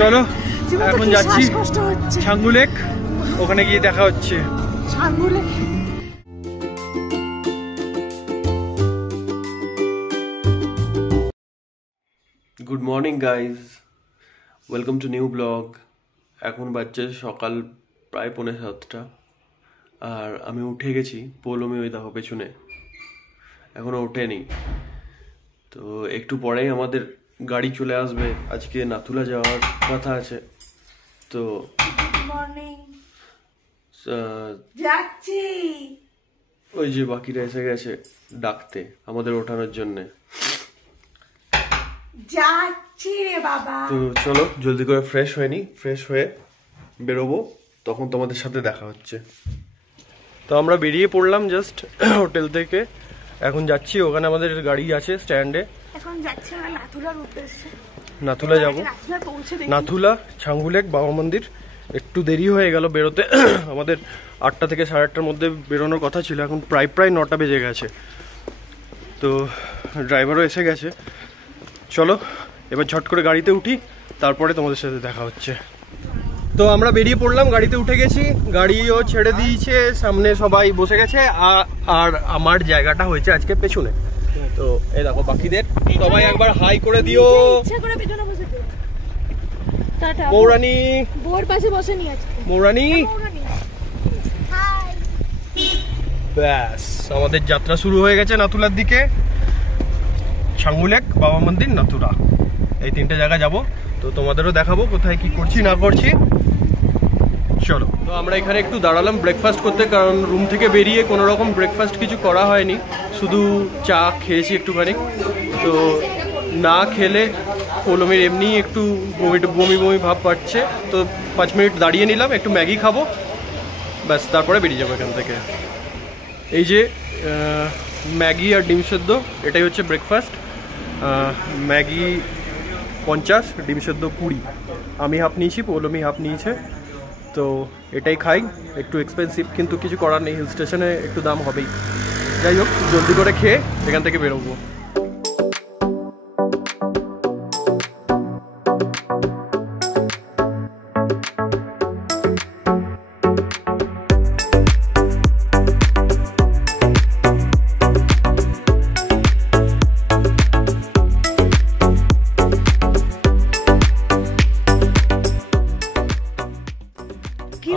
চলো এখন যাচ্ছি ছাঙ্গু লেক, ওখানে গিয়ে দেখা হচ্ছে। Good morning guys, welcome to new blog. এখন বাজছে সকাল প্রায় 6:45, আর আমি উঠে গেছি। পৌলমি ওই দেখো পেছনে এখনো ওঠেনি। তো একটু পরেই আমাদের গাড়ি চলে আসবে, আজকে নাথুলা যাওয়ার কথা আছে। তো যাচ্ছি, ওই যে বাকিরা এসে গেছে ডাকতে আমাদের ওঠানোর জন্যে। যাচ্ছি রে বাবা। তো চলো জলদি করে ফ্রেশ হয়ে নি, ফ্রেশ হয়ে বেরোবো, তখন তোমাদের সাথে দেখা হচ্ছে। তো আমরা বেরিয়ে পড়লাম জাস্ট হোটেল থেকে, এখন যাচ্ছি ওখানে আমাদের গাড়ি আছে স্ট্যান্ডে। এখন যাচ্ছি আমরা নাথুলার উদ্দেশ্যে। নাথুলা যাবো, নাথুলা, ছাঙ্গু লেক, বাবা মন্দির। একটু দেরি হয়ে গেল বেরোতে, আমাদের 8টা থেকে 8:30-র মধ্যে বেরোনোর কথা ছিল, এখন প্রায় 9টা বেজে গেছে। তো ড্রাইভারও এসে গেছে। চলো এবার ঝট করে গাড়িতে উঠি, তারপরে তোমাদের সাথে দেখা হচ্ছে। তো আমরা বেরিয়ে পড়লাম, গাড়িতে উঠে গেছি, গাড়িও ছেড়ে দিয়েছে, সামনে সবাই বসে গেছে, আর আমার জায়গাটা হয়েছে আজকে পেছনে। তো এই দেখো বাকিদের সবাই একবার হাই করে দিও। মৌরানি বোর পাশে বসে নি আজকে। মৌরানি, ব্যাস আমাদের যাত্রা শুরু হয়ে গেছে নাথুলার দিকে। ছাঙ্গু লেক, বাবা মন্দির, নাথুলা, এই 3টে জায়গা যাব। তো তোমাদেরও দেখাবো কোথায় কি করছি না করছি। চলো। তো আমরা এখানে একটু দাঁড়ালাম ব্রেকফাস্ট করতে, কারণ রুম থেকে বেরিয়ে কোনো রকম ব্রেকফাস্ট কিছু করা হয়নি, শুধু চা খেয়েছি একটুখানি। তো না খেলে পৌলমির এমনি একটু বমি বমি ভাব পাচ্ছে, তো 5 মিনিট দাঁড়িয়ে নিলাম, একটু ম্যাগি খাবো, ব্যাস তারপরে বেরিয়ে যাবো এখান থেকে। এই যে ম্যাগি আর ডিম সেদ্ধ, এটাই হচ্ছে ব্রেকফাস্ট। ম্যাগি 50, ডিম সেদ্ধ 20। আমি হাফ নিয়েছি, পৌলমি হাফ নিয়েছে। তো এটাই খাই, একটু এক্সপেন্সিভ, কিন্তু কিছু করার নেই, হিল স্টেশনে একটু দাম হবেই। যাই হোক, জলদি করে খেয়ে এখান থেকে বেরোবো।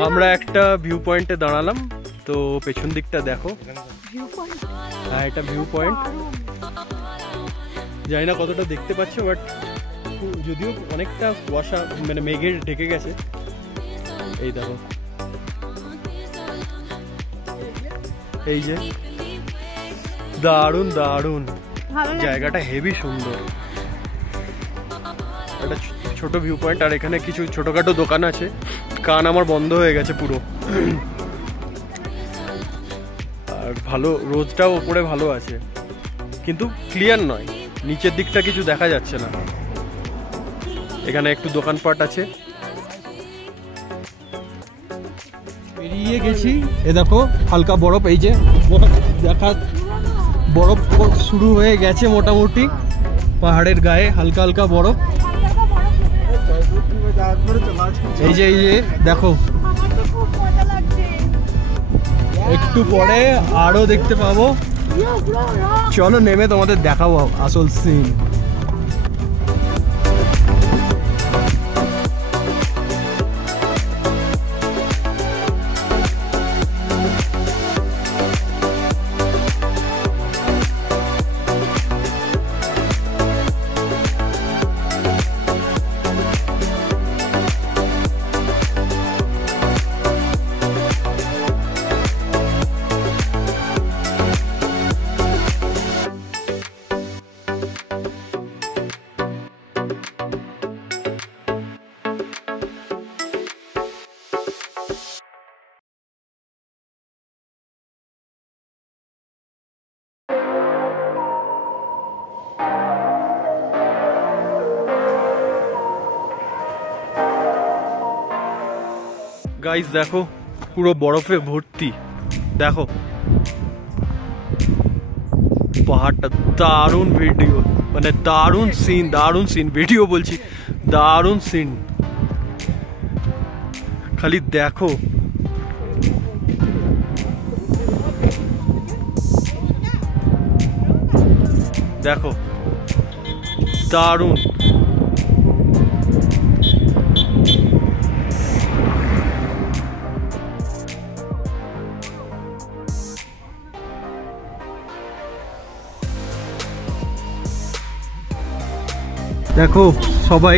আমরা একটা ভিউ পয়েন্টে দাঁড়ালাম, তো পেছন দিকটা দেখো। হ্যাঁ, এটা ভিউ পয়েন্ট। জানি না কতটা দেখতে পাচ্ছ, বাট যদিও অনেকটা কুয়াশা, মানে মেঘের ঢেকে গেছে। এই দেখো, এই যে দারুণ দারুণ জায়গাটা, হেভি সুন্দর। একটা ছোট ভিউ পয়েন্ট, আর এখানে কিছু ছোটখাটো দোকান আছে। কান আমার বন্ধ হয়ে গেছে পুরো। আর ভালো, রোদটাও ওপরে ভালো আছে, কিন্তু ক্লিয়ার নয়, নিচের দিকটা কিছু দেখা যাচ্ছে না। এখানে একটু দোকানপাট আছে। বেরিয়ে গেছি, এ দেখো হালকা বরফ, এই যে দেখা, বরফ শুরু হয়ে গেছে মোটামুটি পাহাড়ের গায়ে, হালকা হালকা বরফ। এই যে দেখো, একটু পরে আরো দেখতে পাবো। চলো নেমে তোমাদের দেখাবো আসল সিন। গাইস দেখো, পুরো বরফে ভর্তি, দেখো পাহাড়টা। দারুণ ভিডিও, মানে দারুণ সিন, ভিডিও বলছি, দারুণ সিন। খালি দেখো, দেখো দারুণ। দেখো সবাই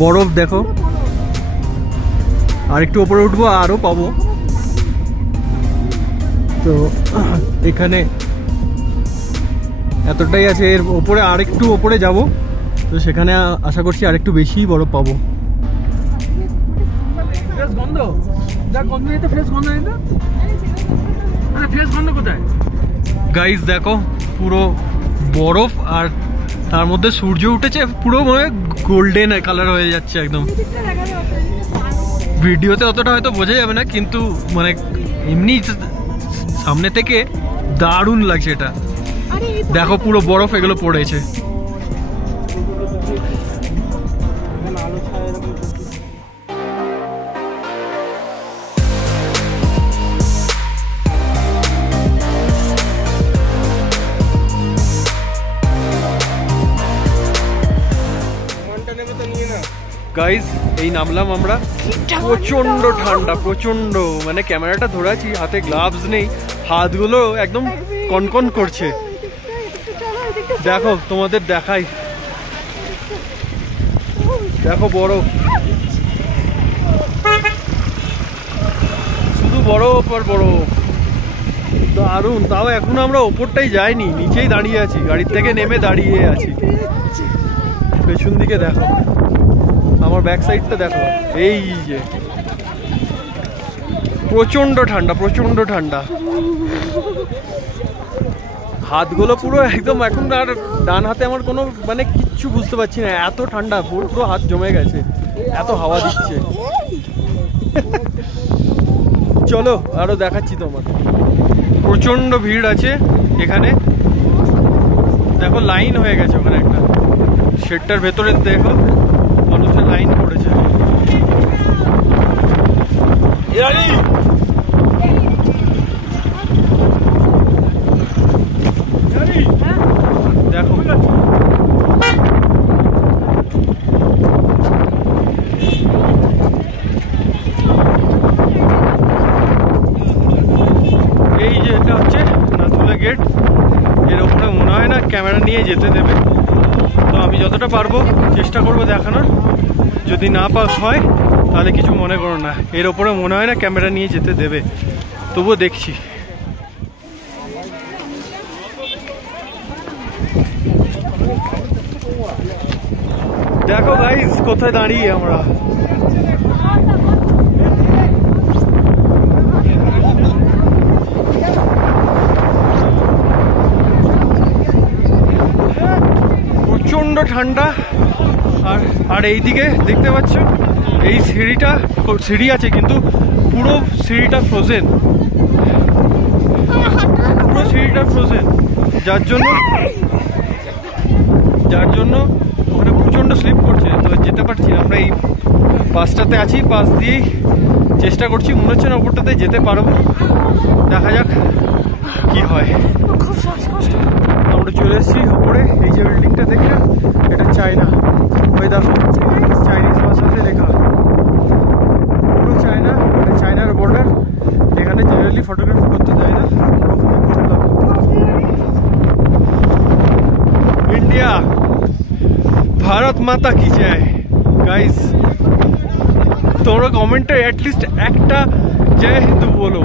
বরফ দেখো, আর একটু উপরে উঠবো আরো পাবো। তো এখানে এতটাই আছে, এর উপরে আরেকটু উপরে যাব, তো সেখানে আশা করছি আরেকটু বেশি বরফ পাবো। ফ্রেশ গন্ধ, যা গন্ধ নিতে ফ্রেশ গন্ধ নিতে, আরে ফ্রেশ গন্ধ কোথায়? গাইস দেখো পুরো বরফ, আর তার মধ্যে সূর্য উঠেছে, পুরো মানে গোল্ডেন কালার হয়ে যাচ্ছে একদম। ভিডিওতে অতটা হয়তো বোঝা যাবে না, কিন্তু মানে এমনি সামনে থেকে দারুণ লাগছে এটা। দেখো পুরো বরফ এগুলো পড়েছে। গাইস এই নামলাম আমরা, প্রচন্ড ঠান্ডা, প্রচন্ড, মানে ক্যামেরাটা ধরেছি, হাতে গ্লাভস নেই, হাতগুলো একদম কনকন করছে। দেখো তোমাদের দেখাই, দেখো বরফ, শুধু বরফ আর বরফ, দারুণ। তাও এখনো আমরা ওপরটাই যাইনি, নিচেই দাঁড়িয়ে আছি, গাড়ির থেকে নেমে দাঁড়িয়ে আছি। পেছন দিকে দেখো, আমার ব্যাক সাইডটা দেখো, এই যে প্রচন্ড ঠান্ডা, প্রচন্ড ঠান্ডা। হাতগুলো পুরো একদম, এখন আর ডান হাতে আমার কোনো মানে কিচ্ছু বুঝতে পারছি না, এত ঠান্ডা, পুরো হাত জমে গেছে, এত হাওয়া দিচ্ছে। চলো আরো দেখাচ্ছি তোমার। প্রচন্ড ভিড় আছে এখানে, দেখো লাইন হয়ে গেছে ওখানে একটা শেডটার ভেতরে, দেখো মানুষের লাইন পড়েছে। দেখো এই যে এটা হচ্ছে নাথুলা গেট, এর উপরে মনে হয় না ক্যামেরা নিয়ে যেতে দেবে, তো আমি যতটা পারবো চেষ্টা করবো দেখানোর। যদি না পাস হয় তাহলে কিছু মনে করো না, এর ওপরে মনে হয় না ক্যামেরা নিয়ে যেতে দেবে, তবুও দেখছি। দেখো গাইস কোথায় দাঁড়িয়ে আমরা, প্রচন্ড ঠান্ডা। আর এইদিকে দেখতে পাচ্ছ এই সিঁড়ি আছে, কিন্তু পুরো সিঁড়িটা ফ্রোজেন, পুরো সিঁড়িটা ফ্রোজেন, যার জন্য ওখানে প্রচন্ড স্লিপ করছে, তো যেতে পারছি না। আমরা এই পাশটাতে আছি, পাশ দিয়েই চেষ্টা করছি, মনে হচ্ছে না ওপরটাতে যেতে পারবো, দেখা যাক কি হয়। আমরা চলে এসেছি ওপরে, এই যে বিল্ডিংটা দেখে, এটা চায়না, ওই দেখো চাইনিজ ভাষাতে লেখা, পুরো চায়না, এটা চায়নার বর্ডার। এখানে জেনারেলি ফটোগ্রাফি করতে দেয় না, ইন্ডিয়া ভারত মাতা কি জয়। গাইস তোমরা কমেন্টে অ্যাটলিস্ট একটা জয় হিন্দু বলো।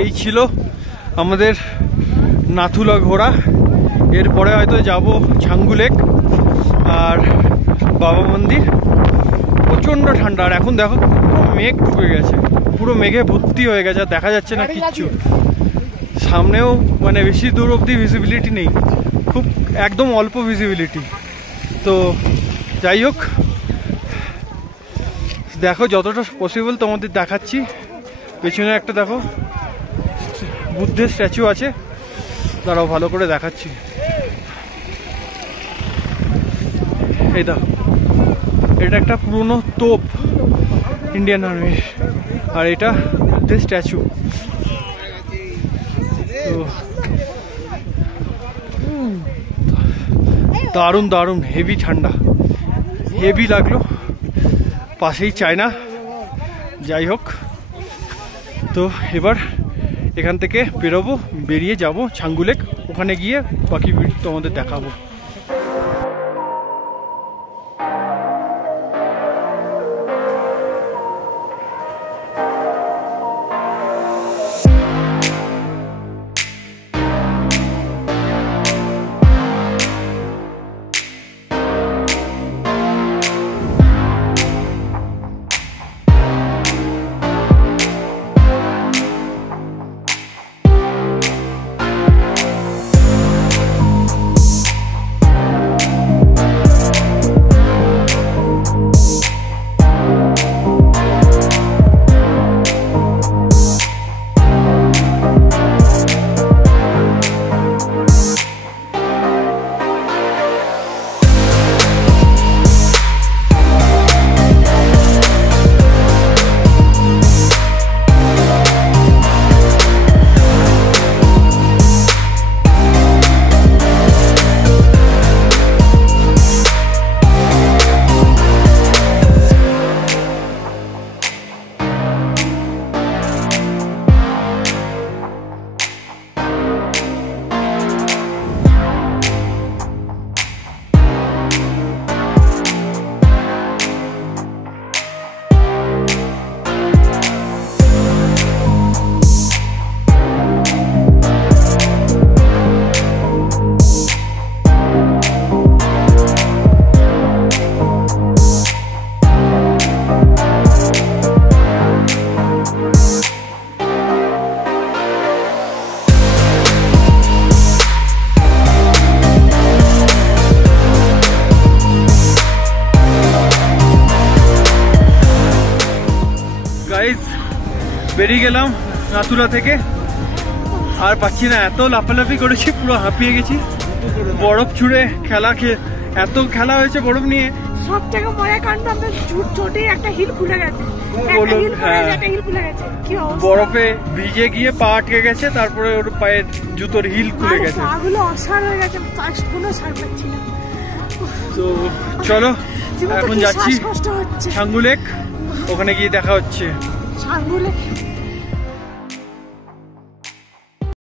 এই ছিল আমাদের নাথুলা ঘোরা, এরপরে হয়তো যাব ঝাঙ্গু লেক আর বাবা মন্দির। প্রচণ্ড ঠান্ডা, আর এখন দেখো পুরো মেঘ ঢুকে গেছে, পুরো মেঘে ভর্তি হয়ে গেছে, আর দেখা যাচ্ছে না কিচ্ছু, সামনেও মানে বেশি দূর অবধি ভিজিবিলিটি নেই, খুব একদম অল্প ভিজিবিলিটি। তো যাই হোক, দেখো যতটা পসিবল তোমাদের দেখাচ্ছি। পেছনে একটা দেখো বুদ্ধের স্ট্যাচু আছে, দাঁড়াও ভালো করে দেখাচ্ছি। এই দেখো এটা একটা পুরনো তোপ ইন্ডিয়ান আর্মির, আর এটা বুদ্ধের স্ট্যাচু। তো দারুণ দারুণ, হেভি ঠান্ডা, হেভি লাগলো। পাশেই চায়না। যাই হোক, তো এবার এখান থেকে বেরোবো, বেরিয়ে যাব ছাঙ্গু লেক। ওখানে গিয়ে বাকি ভিডিও তোমাদের দেখাবো। বেরিয়ে গেলাম নাথুলা থেকে, আর পাচ্ছি না, এত লাফালাফি করেছি, পুরো হাঁপিয়ে গেছি। বরফ ছুঁড়ে এত খেলা হয়েছে বরফ নিয়ে। সব থেকে মজা কাণ্ড, আমরা চোটে একটা হিল খুলে গেছে, বরফে ভিজে গিয়ে পা আটকে গেছে, তারপরে ওর পায়ের জুতোর হিল খুলে গেছে, পাগুলো অসাড় হয়ে গেছে, কোনো সার পাচ্ছি না। তো চলো এখন যাচ্ছি ছাঙ্গু লেক, ওখানে গিয়ে দেখা হচ্ছে। ছাঙ্গু লেক